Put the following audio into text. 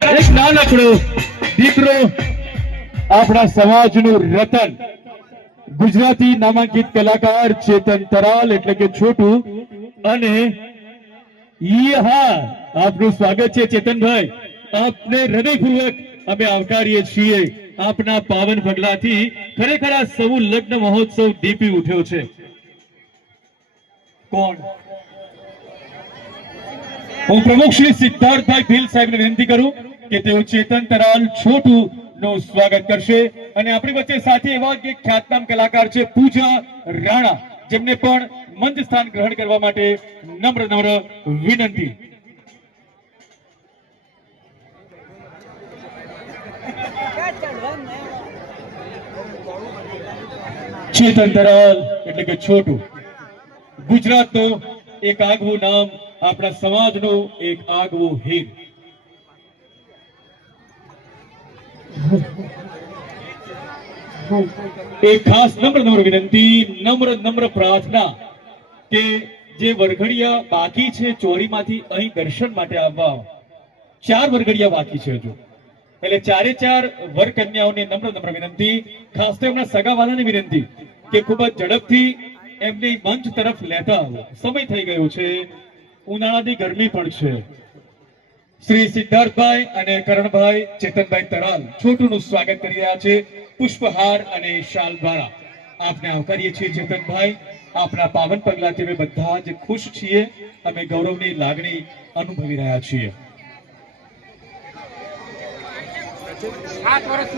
એક નાનકડો દીકરો આપણા સમાજનું રતન ગુજરાતી નામાંકિત કલાકાર ચેતન તરાલ એટલે કે છોટુ અને આપનું સ્વાગત છે ચેતનભાઈ. આપને હૃદયપૂર્વક અમે આવકારીએ છીએ. આપના પાવન પગલાથી ખરેખર આ સૌ લગ્ન મહોત્સવ દીપી ઉઠ્યો છે. કોણ? હું પ્રમુખ શ્રી સિદ્ધાર્થભાઈ ભીલ સાહેબને વિનંતી કરું કે તેઓ ચેતન તરાલ છોટુ નું સ્વાગત કરશે. અને આપણી વચ્ચે સાથે એવા એક ખ્યાતનામ કલાકાર છે પૂજા રાણા, જેમને પણ મંચ સ્થાન ગ્રહણ કરવા માટે નમ્ર વિનંતી. ચેતન તરાલ એટલે કે છોટુ ગુજરાતનું એક આગવું નામ, આપણા સમાજનું એક આગવું હીર. એક ખાસ નમ્ર વિનંતી, નમ્ર પ્રાર્થના કે જે વરઘડિયા બાકી છે ચોરીમાંથી અહીં દર્શન માટે આવવા, 4 વરઘડિયા બાકી છે હજુ, એટલે ચારે 4 વરકન્યાઓને નમ્ર વિનંતી, ખાસ તો એમના સગાવાલાને વિનંતી કે ખૂબ જ ઝડપથી એમને મંચ તરફ લેતા આવો. સમય થઈ ગયો છે, ઉનાળાની ગરમી પણ છે. શ્રી સિદ્ધાર્થભાઈ અને કરણભાઈ ચેતનભાઈ તરાલ છોટુનું સ્વાગત કરી રહ્યા છે પુષ્પહાર અને શાલ દ્વારા. આપને આવકારીએ છીએ ચેતનભાઈ. આપના પાવન પગલાથી અમે બધા જ ખુશ છીએ. અમે ગૌરવની લાગણી અનુભવી રહ્યા છીએ. 7 વર્ષ